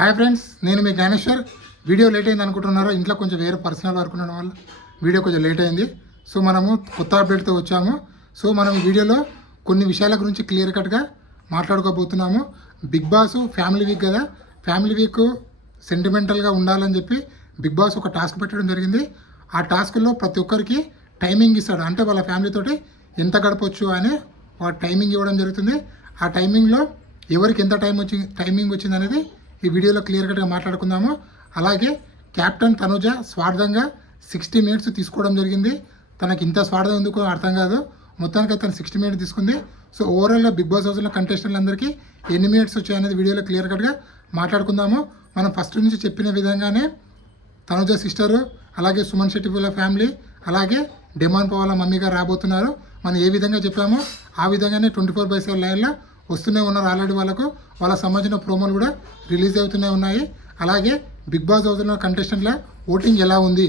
Hi friends, నేను మీ Gnaneshwar. Video late అయింది అనుకుంటున్నారా? ఇంట్లో కొంచెం వేరే పర్సనల్ వర్క్ ఉండడం వల్ల వీడియో కొంచెం లేట్ అయింది. సో మనము కొత్త అప్డేట్తో వచ్చాము. సో మనం ఈ వీడియోలో కొన్ని విషయాల గురించి క్లియర్ కట్గా మాట్లాడుకోబోతున్నాము. బిగ్ బాస్ ఫ్యామిలీ వీక్ కదా, ఫ్యామిలీ వీక్ సెంటిమెంటల్గా ఉండాలని చెప్పి బిగ్ బాస్ ఒక టాస్క్ పెట్టడం జరిగింది. ఆ టాస్క్లో ప్రతి ఒక్కరికి టైమింగ్ ఇస్తాడు. అంటే వాళ్ళ ఫ్యామిలీతోటి ఎంత గడపచ్చు అని టైమింగ్ ఇవ్వడం జరుగుతుంది. ఆ టైమింగ్లో ఎవరికి ఎంత టైమింగ్ వచ్చింది అనేది ఈ వీడియోలో క్లియర్ కట్గా మాట్లాడుకుందాము. అలాగే కెప్టెన్ తనుజ స్వార్థంగా 60 మినిట్స్ తీసుకోవడం జరిగింది. తనకి ఇంత స్వార్థం ఎందుకు అర్థం కాదు. మొత్తానికి తను 60 మినిట్స్ తీసుకుంది. సో ఓవరాల్గా బిగ్ బాస్ హౌస్లో కంటెస్టెంట్లందరికీ ఎన్ని మినిట్స్ వచ్చాయనేది వీడియోలో క్లియర్ కట్గా మాట్లాడుకుందాము. మనం ఫస్ట్ నుంచి చెప్పిన విధంగానే తనుజ సిస్టరు, అలాగే సుమన్ శెట్టి వాళ్ళ ఫ్యామిలీ, అలాగే డెమాన్ పవాల మమ్మీ గారు రాబోతున్నారు. మనం ఏ విధంగా చెప్పామో ఆ విధంగానే 24/7 లైన్లో వస్తూనే ఉన్నారు. ఆల్రెడీ వాళ్ళ సంబంధించిన ప్రోమోలు కూడా రిలీజ్ అవుతూనే ఉన్నాయి. అలాగే బిగ్ బాస్ హౌస్లో కంటెస్టెంట్ల ఓటింగ్ ఎలా ఉంది,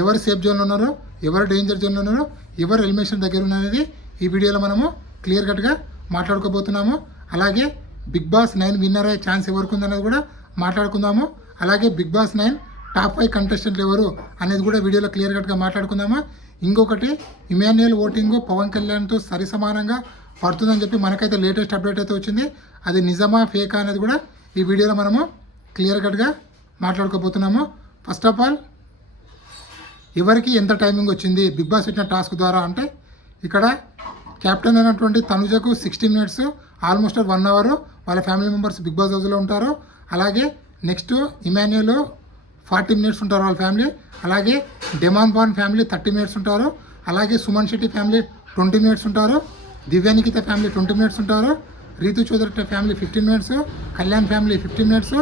ఎవరు సేఫ్ జోన్లో ఉన్నారో, ఎవరు డేంజర్ జోన్లో ఉన్నారో, ఎవరు ఎలిమినేషన్ దగ్గర ఉన్నది ఈ వీడియోలో మనము క్లియర్ కట్గా మాట్లాడుకోబోతున్నాము. అలాగే బిగ్ బాస్ 9 విన్నర్ అయ్యే ఛాన్స్ ఎవరికి ఉందనేది కూడా మాట్లాడుకుందాము. అలాగే బిగ్ బాస్ 9 టాప్ 5 కంటెస్టెంట్లు ఎవరు అనేది కూడా వీడియోలో క్లియర్ కట్గా మాట్లాడుకుందామా. ఇంకొకటి, ఇమాన్యుయల్ ఓటింగ్ పవన్ కళ్యాణ్తో సరి సమానంగా పడుతుందని చెప్పి మనకైతే లేటెస్ట్ అప్డేట్ అయితే వచ్చింది. అది నిజమా ఫేకా అనేది కూడా ఈ వీడియోలో మనము క్లియర్ కట్గా మాట్లాడుకోబోతున్నాము. ఫస్ట్ ఆఫ్ ఆల్, ఎవరికి ఎంత టైమింగ్ వచ్చింది బిగ్ బాస్ ఇచ్చిన టాస్క్ ద్వారా అంటే, ఇక్కడ కెప్టెన్ అయినటువంటి తనుజకు 60 మినిట్స్, ఆల్మోస్ట్ 1 అవర్ వాళ్ళ ఫ్యామిలీ మెంబర్స్ బిగ్ బాస్ హౌస్లో ఉంటారు. అలాగే నెక్స్ట్ ఇమాన్యుయల్ 40 మినిట్స్ ఉంటారు వాళ్ళ ఫ్యామిలీ. అలాగే డెమాన్ పాన్ ఫ్యామిలీ 30 మినిట్స్ ఉంటారు. అలాగే సుమన్ శెట్టి ఫ్యామిలీ 20 మినిట్స్ ఉంటారు. దివ్యానికిత ఫ్యామిలీ 20 మినిట్స్ ఉంటారు. Ritu Chaudhary family 15 minutes, Kalyan family 15 minutes,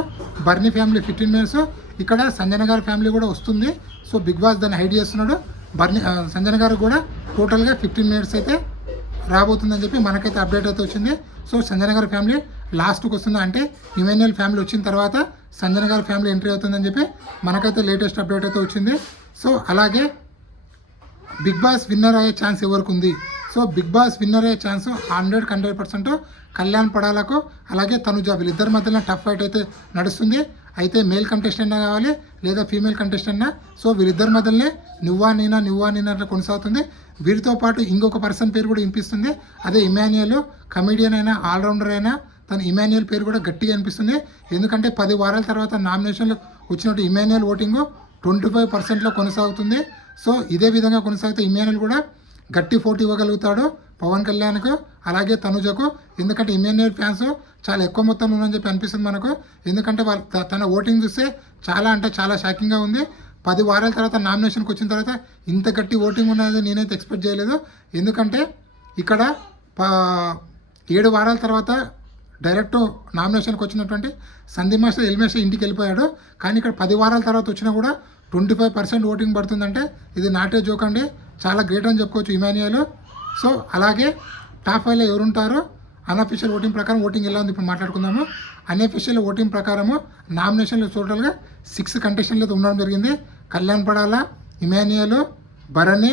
Bharani family 15 minutes. ఇక్కడ సంజన గారి ఫ్యామిలీ కూడా వస్తుంది. సో బిగ్ బాస్ దాన్ని హైడ్ చేస్తున్నాడు. సంజన గారు కూడా టోటల్గా 15 మినిట్స్ అయితే రాబోతుందని చెప్పి మనకైతే అప్డేట్ అయితే వచ్చింది. సో సంజన గారి ఫ్యామిలీ లాస్ట్కి వస్తుంది. అంటే ఇమాన్యుయల్ ఫ్యామిలీ వచ్చిన తర్వాత సంజన గారి ఫ్యామిలీ ఎంట్రీ అవుతుందని చెప్పి మనకైతే లేటెస్ట్ అప్డేట్ అయితే వచ్చింది. సో అలాగే బిగ్ బాస్ విన్నర్ అయ్యే ఛాన్స్ ఎవరికి ఉంది? సో బిగ్ బాస్ విన్నర్ అయ్యే ఛాన్స్ 100% కళ్యాణ్ పడాలకు, అలాగే తనుజ, వీళ్ళిద్దరి మధ్యలో టఫ్ ఫైట్ అయితే నడుస్తుంది. అయితే మేల్ కంటెస్టెంట్ కావాలి లేదా ఫీమేల్ కంటెస్టెంట్. సో వీళ్ళిద్దరి మధ్యలోనే నువ్వా నేనా అట్లా కొనసాగుతుంది. వీరితో పాటు ఇంకొక పర్సన్ పేరు కూడా వినిపిస్తుంది. అదే ఇమాన్యుయల్. కమెడియన్ అయినా ఆల్రౌండర్ అయినా తను ఇమాన్యుయల్ పేరు కూడా గట్టిగా అనిపిస్తుంది. ఎందుకంటే 10 వారాల తర్వాత నామినేషన్లు వచ్చినట్టు ఇమాన్యుయల్ ఓటింగ్ 25%లో కొనసాగుతుంది. సో ఇదే విధంగా కొనసాగితే ఇమాన్యుయల్ కూడా గట్టి పోటీ ఇవ్వగలుగుతాడు పవన్ కళ్యాణ్కు, అలాగే తనుజకు. ఎందుకంటే ఇమాన్యుయల్ ఫ్యాన్స్ చాలా ఎక్కువ మొత్తంలో ఉందని చెప్పి అనిపిస్తుంది మనకు. ఎందుకంటే తన ఓటింగ్ చూస్తే చాలా అంటే చాలా షాకింగ్గా ఉంది. 10 వారాల తర్వాత నామినేషన్కి వచ్చిన తర్వాత ఇంత గట్టి ఓటింగ్ ఉన్నది నేనైతే ఎక్స్పెక్ట్ చేయలేదు. ఎందుకంటే ఇక్కడ 7 వారాల తర్వాత డైరెక్ట్ నామినేషన్కి వచ్చినటువంటి సందీప్ మాస్టర్ ఎలిమినేషన్ ఇంటికి వెళ్ళిపోయాడు. కానీ ఇక్కడ 10 వారాల తర్వాత వచ్చినా కూడా 25% ఓటింగ్ పడుతుందంటే ఇది నాటే జోక్ అండి. చాలా గ్రేట్ అని చెప్పుకోవచ్చు ఇమాన్యుయల్. సో అలాగే టాప్ 5లో ఎవరుంటారో అన్అఫీషియల్ ఓటింగ్ ప్రకారం ఓటింగ్ ఎలా ఉంది ఇప్పుడు మాట్లాడుకుందాము. అన్అఫీషియల్ ఓటింగ్ ప్రకారము నామినేషన్లు టోటల్గా 6 కంటెస్టెంట్లు అయితే ఉండడం జరిగింది. కళ్యాణ్ పడాల, ఇమాన్యుయల్, భరణి,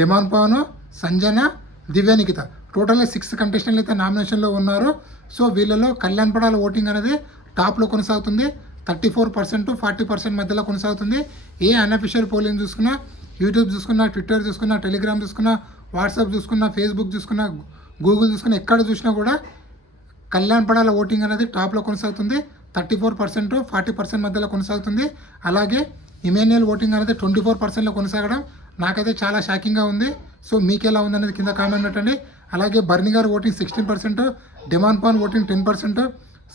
డెమాన్ పవన్, సంజన, దివ్యానికిత. టోటల్గా 6 కంటెస్టెంట్లు అయితే నామినేషన్లో ఉన్నారు. సో వీళ్ళలో కళ్యాణ్ పడాల ఓటింగ్ అనేది టాప్లో కొనసాగుతుంది. 34%, 40% మధ్యలో కొనసాగుతుంది. ఏ అన్అఫీషియల్ పోలింగ్ చూసుకున్నా, యూట్యూబ్ చూసుకున్నా, ట్విట్టర్ చూసుకున్నా, టెలిగ్రామ్ చూసుకున్నా, వాట్సాప్ చూసుకున్నా, ఫేస్బుక్ చూసుకున్నా, గూగుల్ చూసుకున్నా, ఎక్కడ చూసినా కూడా కళ్యాణ్ పడాల ఓటింగ్ అనేది టాప్లో కొనసాగుతుంది. 34%, 40% మధ్యలో కొనసాగుతుంది. అలాగే ఇమాన్యుయల్ ఓటింగ్ అనేది 24%లో కొనసాగడం నాకైతే చాలా షాకింగ్గా ఉంది. సో మీకు ఎలా ఉందనేది కింద కామెంట్ పెట్టండి. అలాగే బర్నీ గారు voting 16%, demon pan voting 10%,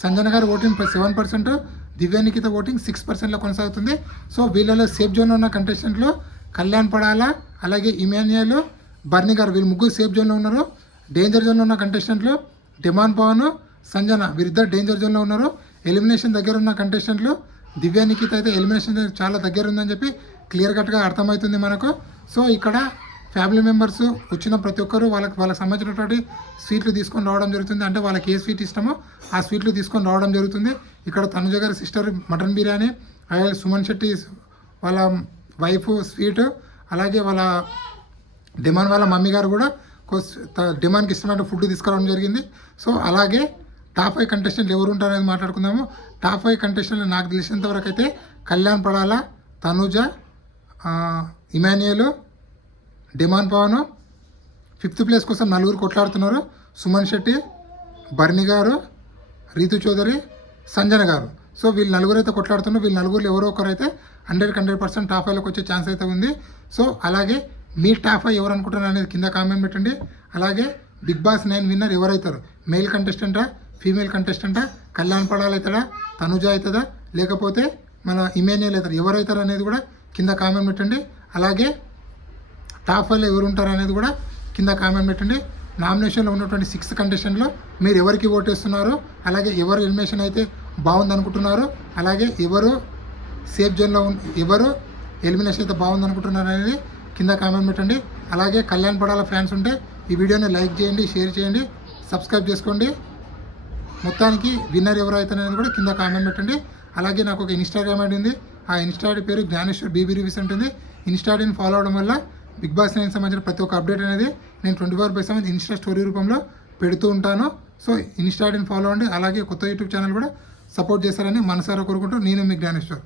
Sanjana గారు ఓటింగ్ 7%, దివ్యానికిత ఓటింగ్ 6%లో కొనసాగుతుంది. సో వీళ్ళలో సేఫ్ జోన్లో ఉన్న కంటెస్టెంట్లు కళ్యాణ్ పడాల, అలాగే ఇమాన్యుయల్, బర్నీ గారు, వీళ్ళు ముగ్గురు సేఫ్ జోన్లో ఉన్నారు. డేంజర్ జోన్లో ఉన్న కంటెస్టెంట్లు డెమాన్ పవన్, సంజన, వీరిద్దరు డేంజర్ జోన్లో ఉన్నారు. ఎలిమినేషన్ దగ్గర ఉన్న కంటెస్టెంట్లు దివ్యానికిత అయితే ఎలిమినేషన్ చాలా దగ్గర ఉందని చెప్పి క్లియర్ కట్గా అర్థమవుతుంది మనకు. సో ఇక్కడ ఫ్యామిలీ మెంబర్స్ వచ్చిన ప్రతి ఒక్కరు వాళ్ళకి సంబంధించినటువంటి స్వీట్లు తీసుకొని రావడం జరుగుతుంది. అంటే వాళ్ళకి ఏ స్వీట్ ఇష్టమో ఆ స్వీట్లు తీసుకొని రావడం జరుగుతుంది. ఇక్కడ తనుజ గారి సిస్టర్ మటన్ బిర్యానీ, అలాగే సుమన్ శెట్టి వాళ్ళ వైఫ్ స్వీట్, అలాగే వాళ్ళ డిమాండ్ వాళ్ళ మమ్మీ గారు కూడా డిమాండ్కి ఇష్టమైన ఫుడ్ తీసుకురావడం జరిగింది. సో అలాగే టాప్ 5 కంటెస్టెంట్లు ఎవరు ఉంటారనేది మాట్లాడుకుందాము. టాప్ 5 కంటెస్టెంట్లు నాకు తెలిసినంత వరకు అయితే కళ్యాణ్ పడాల, తనుజ, ఇమాన్యుయల్, డిమాన్ పవన్. 5th ప్లేస్ కోసం నలుగురు కొట్లాడుతున్నారు. సుమన్ శెట్టి, బర్ని గారు, రీతు చౌదరి, సంజన గారు. సో వీళ్ళు నలుగురు అయితే కొట్లాడుతున్నారు. వీళ్ళు నలుగురు ఎవరో ఒకరు అయితే 100% టాప్ 5లోకి వచ్చే ఛాన్స్ అయితే ఉంది. సో అలాగే మీ టాప్ 5 ఎవరు అనుకుంటున్నారు అనేది కింద కామెంట్ పెట్టండి. అలాగే బిగ్ బాస్ 9 విన్నర్ ఎవరైతారు? మేల్ కంటెస్టెంటా, ఫీమేల్ కంటెస్టెంటా, కళ్యాణ్ పడాల్ అవుతాడా, తనుజ అవుతుందా, లేకపోతే మన ఇమాన్యుయల్ అవుతారు? ఎవరైతారు అనేది కూడా కింద కామెంట్ పెట్టండి. అలాగే టాప్ 5లో ఎవరు ఉంటారు అనేది కూడా కింద కామెంట్ పెట్టండి. నామినేషన్లో ఉన్నటువంటి 6 కంటెస్టెంట్లో మీరు ఎవరికి ఓటేస్తున్నారు, అలాగే ఎవరు ఎలిమినేషన్ అయితే బాగుంది అనుకుంటున్నారు, అలాగే ఎవరు సేఫ్ జోన్లో ఎవరు ఎలిమినేషన్ అయితే బాగుంది అనుకుంటున్నారు అనేది కింద కామెంట్ పెట్టండి. అలాగే కళ్యాణ్ పడాల ఫ్యాన్స్ ఉంటే ఈ వీడియోని లైక్ చేయండి, షేర్ చేయండి, సబ్స్క్రైబ్ చేసుకోండి. మొత్తానికి విన్నర్ ఎవరు అవుతారు అనేది కూడా కింద కామెంట్ పెట్టండి. అలాగే నాకు ఒక ఇన్స్టాగ్రామ్ ఐడి ఉంది. ఆ ఇన్స్టా ఐడి పేరు జ్ఞానేశ్వర్ బీబీ రివ్యూస్ ఉంటుంది. ఇన్స్టా ఐడిని ఫాలో అవడం వల్ల బిగ్ బాస్ 9 సంబంధించిన ప్రతి ఒక్క అప్డేట్ అనేది నేను 24/7 ఇన్స్టా స్టోరీ రూపంలో పెడుతూ ఉంటాను. సో ఇన్స్టా ఐడిని ఫాలో అవ్వండి. అలాగే కొత్త యూట్యూబ్ ఛానల్ కూడా సపోర్ట్ చేస్తారని మనసారా కోరుకుంటూ నేను మీ జ్ఞానేశ్వర్.